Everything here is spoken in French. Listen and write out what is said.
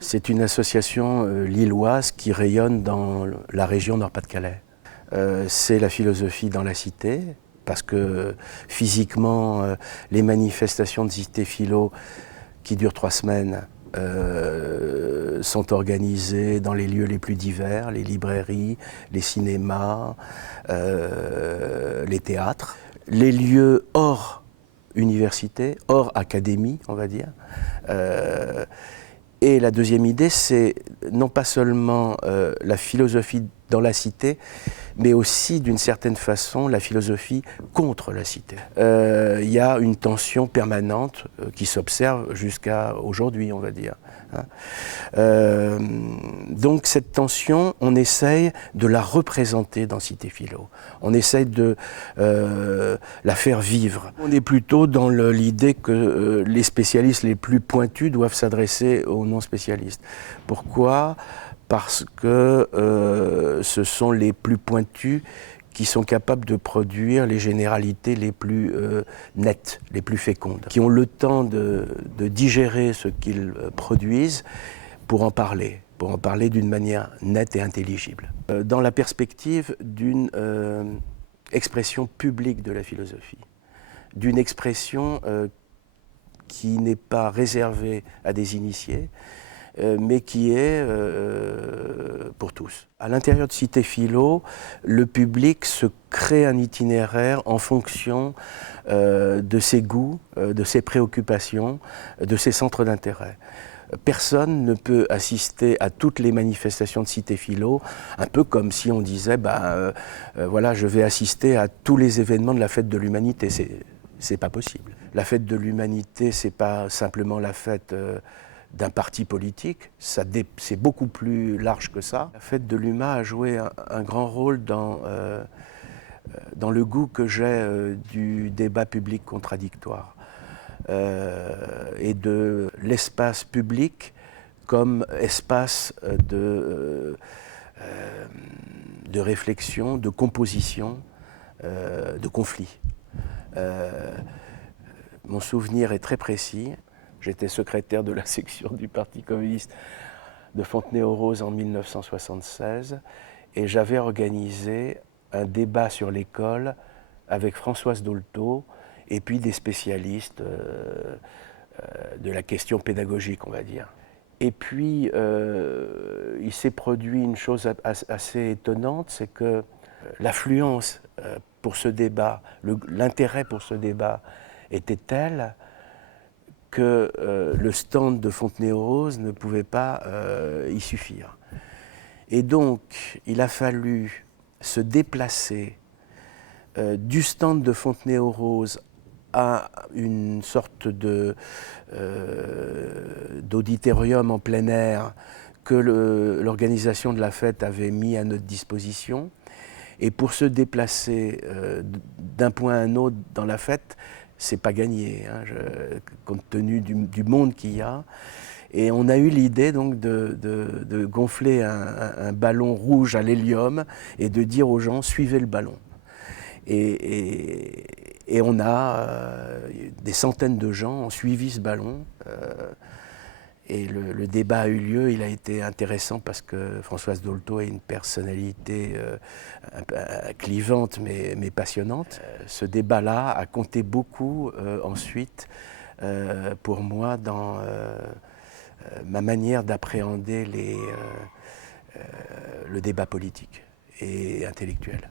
C'est une association lilloise qui rayonne dans la région Nord-Pas-de-Calais. C'est la philosophie dans la cité, parce que physiquement, les manifestations de Cité Philo qui durent 3 semaines sont organisées dans les lieux les plus divers, les librairies, les cinémas, les théâtres. Les lieux hors université, hors académie, on va dire. Et la deuxième idée, c'est non pas seulement la philosophie dans la cité, mais aussi d'une certaine façon la philosophie contre la cité. Il y a une tension permanente qui s'observe jusqu'à aujourd'hui, on va dire. Donc cette tension, on essaye de la représenter dans Cité Philo. On essaye de la faire vivre. On est plutôt dans l'idée que les spécialistes les plus pointus doivent s'adresser aux non-spécialistes. Pourquoi ? Parce que ce sont les plus pointus qui sont capables de produire les généralités les plus nettes, les plus fécondes, qui ont le temps de digérer ce qu'ils produisent pour en parler d'une manière nette et intelligible. Dans la perspective d'une expression publique de la philosophie, d'une expression qui n'est pas réservée à des initiés, mais qui est pour tous. À l'intérieur de Cité Philo, le public se crée un itinéraire en fonction de ses goûts, de ses préoccupations, de ses centres d'intérêt. Personne ne peut assister à toutes les manifestations de Cité Philo, un peu comme si on disait voilà, je vais assister à tous les événements de la fête de l'humanité. C'est pas possible. La fête de l'humanité, c'est pas simplement la fête d'un parti politique, c'est beaucoup plus large que ça. La fête de l'UMA a joué un grand rôle dans le goût que j'ai du débat public contradictoire et de l'espace public comme espace de réflexion, de composition, de conflit. Mon souvenir est très précis. J'étais secrétaire de la section du Parti communiste de Fontenay-aux-Roses en 1976 et j'avais organisé un débat sur l'école avec Françoise Dolto et puis des spécialistes de la question pédagogique, on va dire. Et puis, il s'est produit une chose assez étonnante, c'est que l'affluence pour ce débat, l'intérêt pour ce débat était tel que le stand de Fontenay-aux-Roses ne pouvait pas y suffire. Et donc, il a fallu se déplacer du stand de Fontenay-aux-Roses à une sorte d'auditorium en plein air que l'organisation de la fête avait mis à notre disposition. Et pour se déplacer d'un point à un autre dans la fête, c'est pas gagné, compte tenu du monde qu'il y a. Et on a eu l'idée donc de gonfler un ballon rouge à l'hélium et de dire aux gens suivez le ballon. Et on a des centaines de gens ont suivi ce ballon. Et le débat a eu lieu, il a été intéressant parce que Françoise Dolto est une personnalité clivante mais passionnante. Ce débat-là a compté beaucoup ensuite pour moi dans ma manière d'appréhender le débat politique et intellectuel.